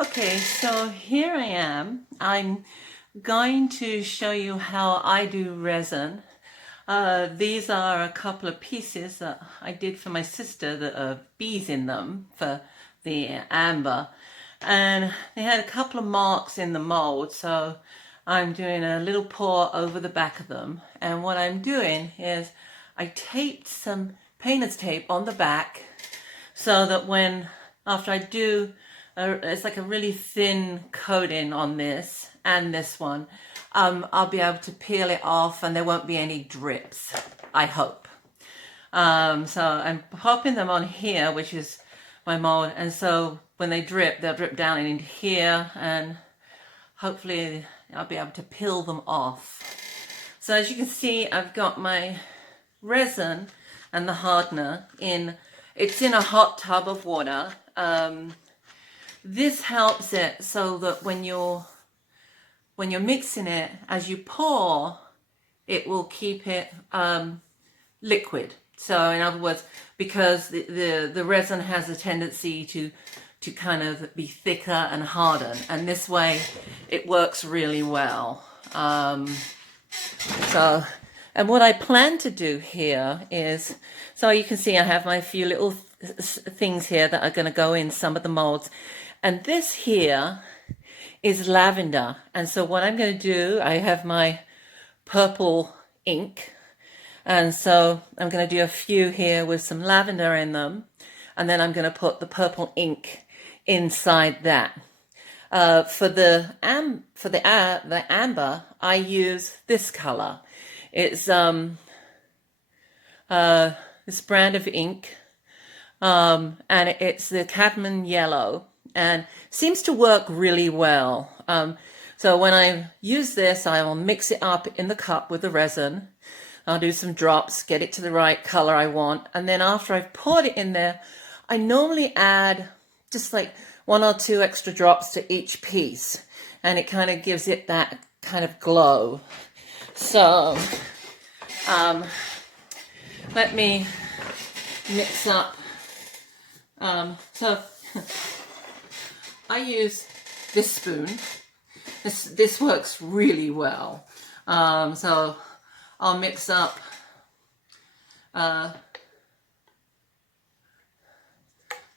Okay, so here I am. I'm going to show you how I do resin. These are a couple of pieces that I did for my sister that are bees in them for the amber. And they had a couple of marks in the mold, so I'm doing a little pour over the back of them. And what I'm doing is I taped some painter's tape on the back so that after I do, it's like a really thin coating on this and this one, I'll be able to peel it off and there won't be any drips, I hope. So I'm popping them on here, which is my mold, and so when they drip, they'll drip down into here, and hopefully I'll be able to peel them off. So as you can see, I've got my resin and the hardener it's in a hot tub of water. This helps it so that when you're mixing it, as you pour, it will keep it liquid. So in other words, because the resin has a tendency to kind of be thicker and harden, and this way it works really well. And what I plan to do here is, so you can see I have my few little things here that are going to go in some of the molds. And this here is lavender. And so what I'm going to do, I have my purple ink. And so I'm going to do a few here with some lavender in them. And then I'm going to put the purple ink inside that. For the amber, I use this color. It's this brand of ink, and it's the cadmium yellow, and seems to work really well. So when I use this, I will mix it up in the cup with the resin. I'll do some drops, get it to the right color I want, and then after I've poured it in there, I normally add just like 1 or 2 extra drops to each piece, and it kind of gives it that kind of glow. So let me mix up. So I use this spoon. This works really well. So I'll mix up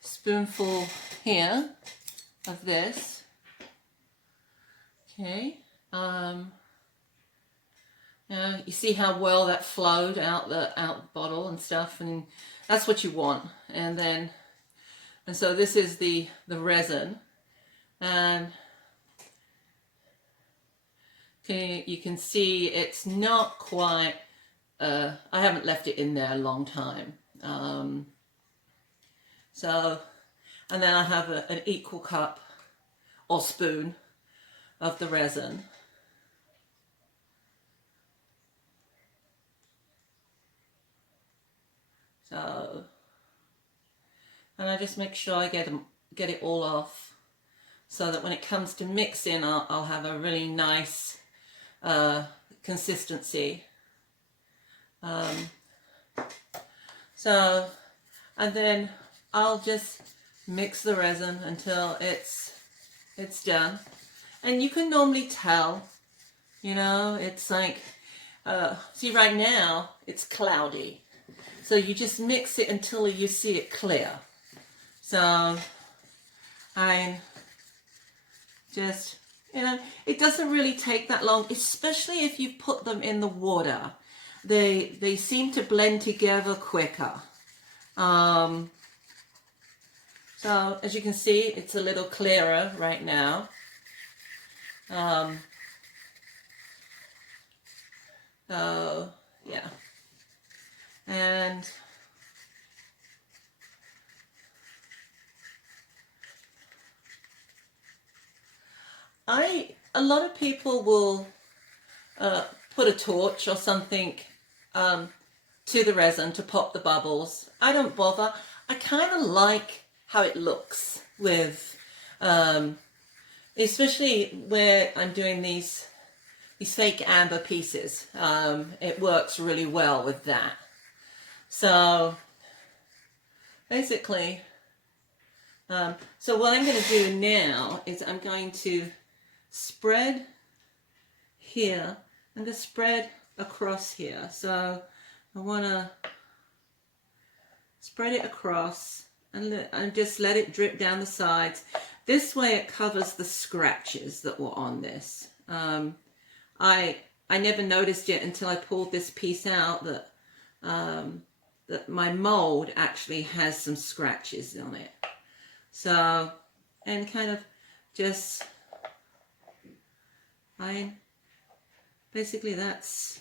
spoonful here of this. Okay. Now you see how well that flowed out the bottle and stuff, and that's what you want. And so this is the resin, and you can see it's not quite. I haven't left it in there a long time. So, and then I have an equal cup or spoon of the resin. So, and I just make sure I get it all off, so that when it comes to mixing, I'll have a really nice consistency. So, and then I'll just mix the resin until it's done. And you can normally tell, it's like, see right now it's cloudy. So you just mix it until you see it clear. So I'm just, it doesn't really take that long, especially if you put them in the water. They seem to blend together quicker. So as you can see, it's a little clearer right now. So yeah. And a lot of people will put a torch or something to the resin to pop the bubbles. I don't bother. I kind of like how it looks with, especially where I'm doing these fake amber pieces. It works really well with that. So basically So what I'm going to do now is I'm going to spread here and to spread across here. So I want to spread it across and just let it drip down the sides. This way it covers the scratches that were on this. I never noticed it until I pulled this piece out that that my mold actually has some scratches on it. So, and kind of just basically that's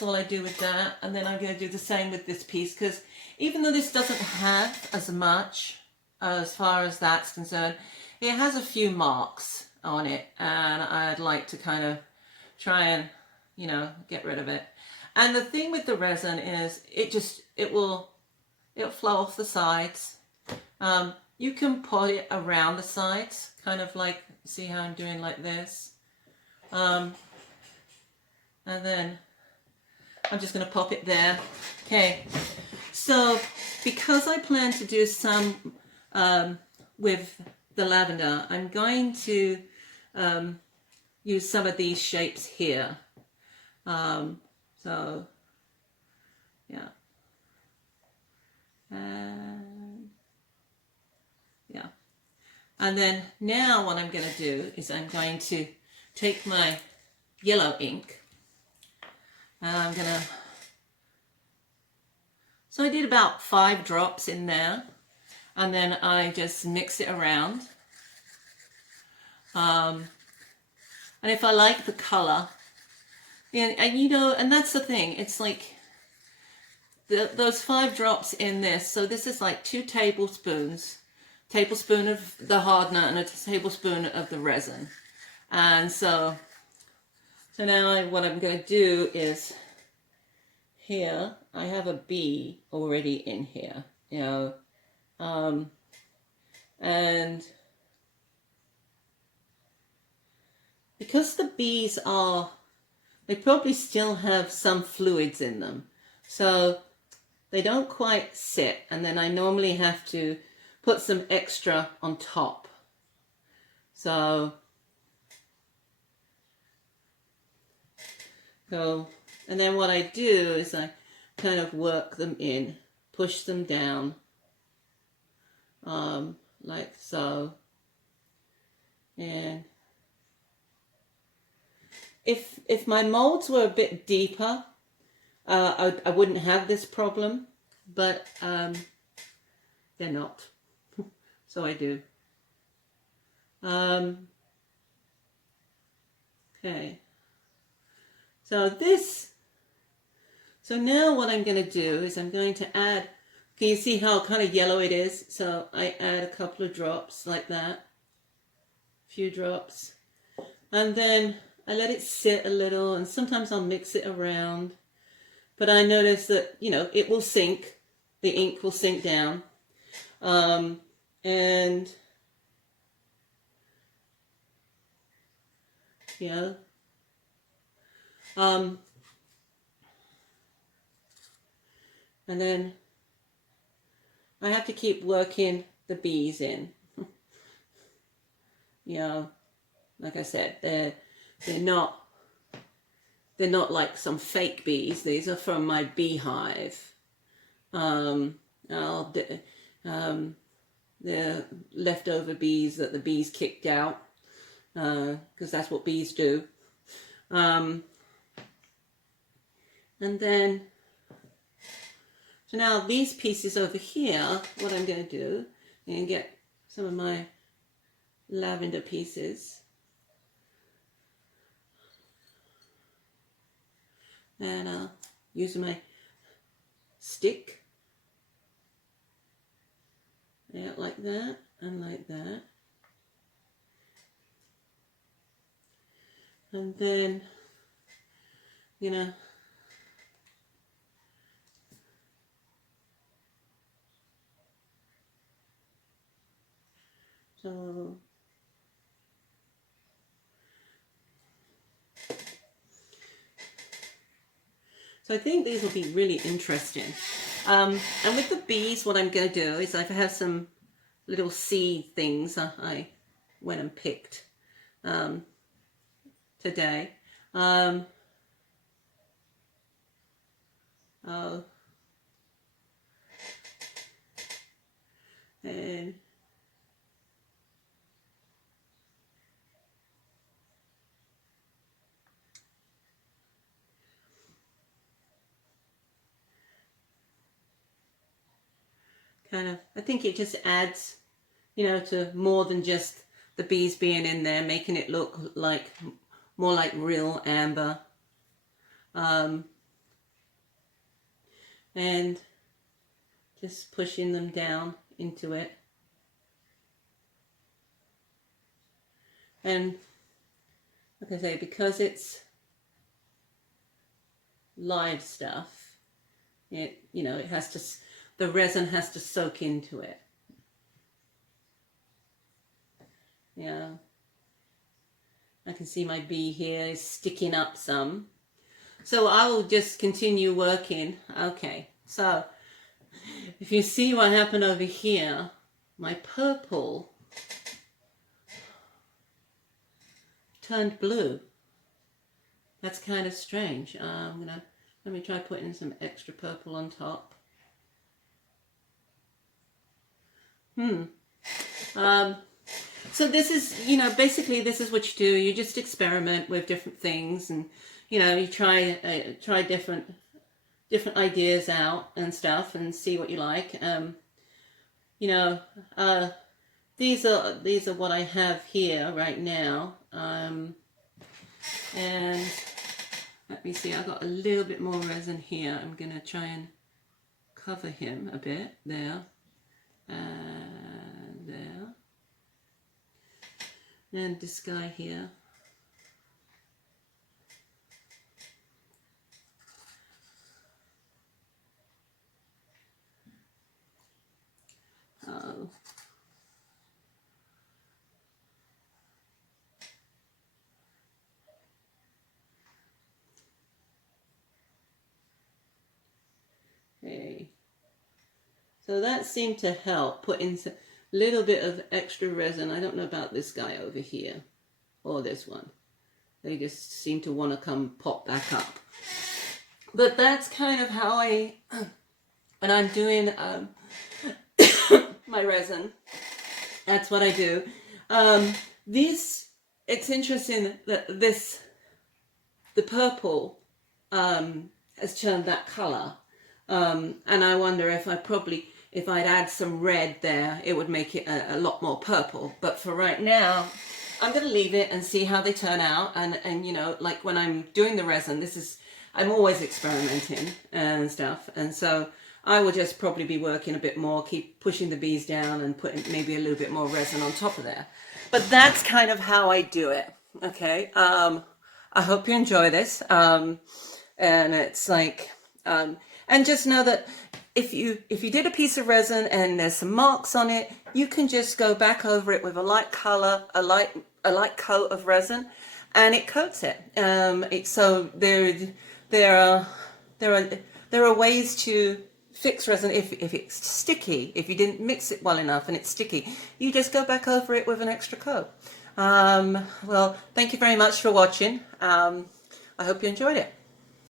all I do with that. And then I'm going to do the same with this piece, because even though this doesn't have as much as far as that's concerned, it has a few marks on it, and I'd like to kind of try and, you know, get rid of it. And the thing with the resin is it'll flow off the sides. You can put it around the sides, kind of like, see how I'm doing like this. And then I'm just going to pop it there. Okay, so because I plan to do some with the lavender, I'm going to use some of these shapes here. So, yeah. And, yeah. And then now what I'm going to do is I'm going to take my yellow ink and I'm going to, so I did about 5 drops in there, and then I just mix it around. And if I like the color, and you know, and that's the thing, it's like those 5 drops in this, so this is like 2 tablespoons, tablespoon of the hardener and a tablespoon of the resin. And so now what I'm going to do is, here I have a bee already in here, you know, and because the bees they probably still have some fluids in them, so they don't quite sit, and then I normally have to put some extra on top. So and then what I do is I kind of work them in, push them down, like so. And if my molds were a bit deeper, I wouldn't have this problem, but they're not. So I do. Okay. So now what I'm going to do is I'm going to add, can you see how kind of yellow it is? So I add a couple of drops like that, a few drops, and then I let it sit a little, and sometimes I'll mix it around, but I notice that, you know, it will sink, the ink will sink down, and yeah, and then I have to keep working the bees in. You know, like I said, they're not like some fake bees. These are from my beehive. They're leftover bees that the bees kicked out, because that's what bees do. And then, so now these pieces over here, what I'm going to do, I'm going to get some of my lavender pieces, and I'll use my stick, yeah, like that and like that, and then you know, so I think these will be really interesting. And with the bees, what I'm going to do is I have some little seed things I went and picked today. Oh, and kind of, I think it just adds, you know, to more than just the bees being in there, making it look like more like real amber. And just pushing them down into it. And like I say, because it's live stuff, it, you know, it has to, the resin has to soak into it. Yeah. I can see my bee here is sticking up some. So I will just continue working. Okay, so if you see what happened over here, my purple turned blue. That's kind of strange. Let me try putting some extra purple on top. So this is, you know, basically this is what you do. You just experiment with different things, and you know, you try different ideas out and stuff, and see what you like. You know, these are what I have here right now. And let me see, I got a little bit more resin here. I'm gonna try and cover him a bit there, and there, and this guy here. Oh. Okay. So that seemed to help, put in a little bit of extra resin. I don't know about this guy over here, or this one. They just seem to want to come pop back up. But that's kind of how when I'm doing my resin, that's what I do. It's interesting that the purple has turned that color. And I wonder if if I'd add some red there, it would make it a lot more purple. But for right now, I'm going to leave it and see how they turn out. And you know, like when I'm doing the resin, I'm always experimenting and stuff. And so I will just probably be working a bit more, keep pushing the bees down and putting maybe a little bit more resin on top of there. But that's kind of how I do it. Okay. I hope you enjoy this. And it's like, and just know that if you did a piece of resin and there's some marks on it, you can just go back over it with a light color, a light coat of resin, and it coats it. So there are ways to fix resin if it's sticky. If you didn't mix it well enough and it's sticky, you just go back over it with an extra coat. Well, thank you very much for watching. I hope you enjoyed it.